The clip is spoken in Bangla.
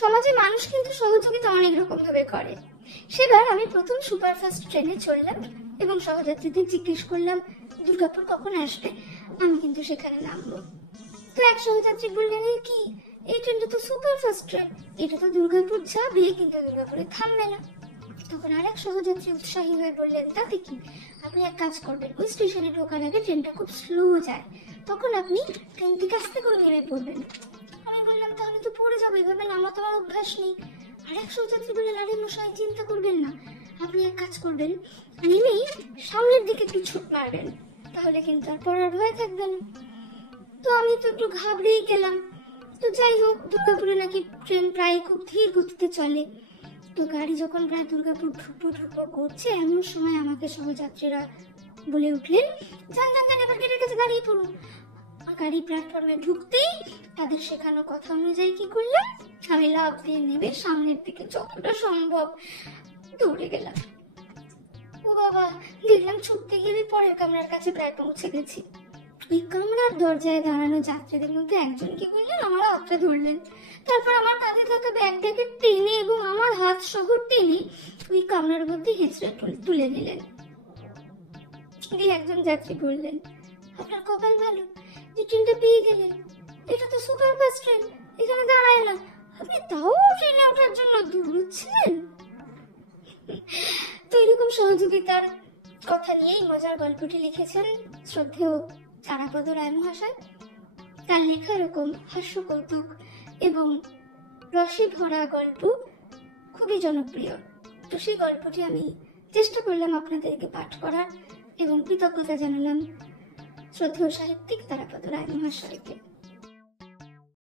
সমাজে মানুষ কিন্তু সহযোগিতা অনেক রকম ভাবে করে। সেবার আমি প্রথম সুপারফাস্ট ট্রেনে চড়লাম এবং সহযাত্রীদের জিজ্ঞেস করলাম দুর্গাপুর কখন আসবে, আমি কিন্তু সেখানে নামবো। তো এক সহযাত্রী বললেন, এই কি, এই ট্রেনটা তো সুপারফাস্ট ট্রেন, এটা তো দুর্গাপুর যাবে কিন্তু দুর্গাপুরে থামবে না। তখন আরেক সহযাত্রী উৎসাহী হয়ে বললেন, তাতে কি, আপনি এক কাজ করবেন, ওই স্টেশনে ঢোকার আগে ট্রেনটা খুব স্লো যায়, তখন আপনি ট্রেন থেকে আস্তে করে নেমে পড়বেন। আমি বললাম, তাহলে তো পড়ে যাবো, এভাবে নামা তো আমার অভ্যাস নেই। আরেক সহযাত্রী বললেন, আরে মশাই চিন্তা করবেন না, আপনি এক কাজ করবেন, নেমেই সামনের দিকে একটু ছুট মারবেন, তাহলে কিন্তু আর পড়ার ভয় থাকবে না। তো আমি তো একটু ঘাবড়েই গেলাম। তো যাই হোক, দুর্গাপুরে নাকি ট্রেন প্রায় খুব ধীর গতিতে চলে। তো গাড়ি যখন প্রায় দুর্গাপুর ঢুকবো ঢুকবো করছে, এমন সময় আমাকে সহযাত্রীরা বলে উঠলেন, যান যান যান, এবার গেটের কাছে দাঁড়িয়ে পড়ুন। গাড়ি প্ল্যাটফর্মে ঢুকতেই তাদের শেখানো কথা অনুযায়ী কি করলাম, আমি লাফ দিয়ে নেমে সামনের দিকে যতটা সম্ভব দৌড়ে গেলাম। ও বাবা, দেখলাম ছুটতে গিয়ে পরের কামরার কাছে প্রায় পৌঁছে গেছি। ওই কামরার দরজায় দাঁড়ানো যাত্রীদের মধ্যে একজন কি করলেন, আমার হাতটা ধরলেন, তারপর আমার কাঁধে থাকা ব্যাগটাকে টেনে এবং আমার হাত সহ টেনে ওই কামরার মধ্যে হেঁচড়ে তুলে দিলেন। দিয়ে একজন যাত্রী বললেন, আপনার কপাল ভালো যে ট্রেনটা পেয়ে গেলেন, এটা তো সুপারফাস্ট ট্রেন, এখানে দাঁড়ায় না, আপনি তাও ট্রেনে ওঠার জন্য দৌড়চ্ছিলেন। তো এরকম সহযোগিতার কথা নিয়েই মজার গল্পটি লিখেছেন শ্রদ্ধেয় তারাপদ রায় মহাশয়। তার লেখা এরকম হাস্য কৌতুক এবং রসে ভরা গল্প খুবই জনপ্রিয়। তো সেই গল্পটি আমি চেষ্টা করলাম আপনাদেরকে পাঠ করার এবং কৃতজ্ঞতা জানালাম শ্রদ্ধেয় সাহিত্যিক তারাপদ রায় মহাশয়কে।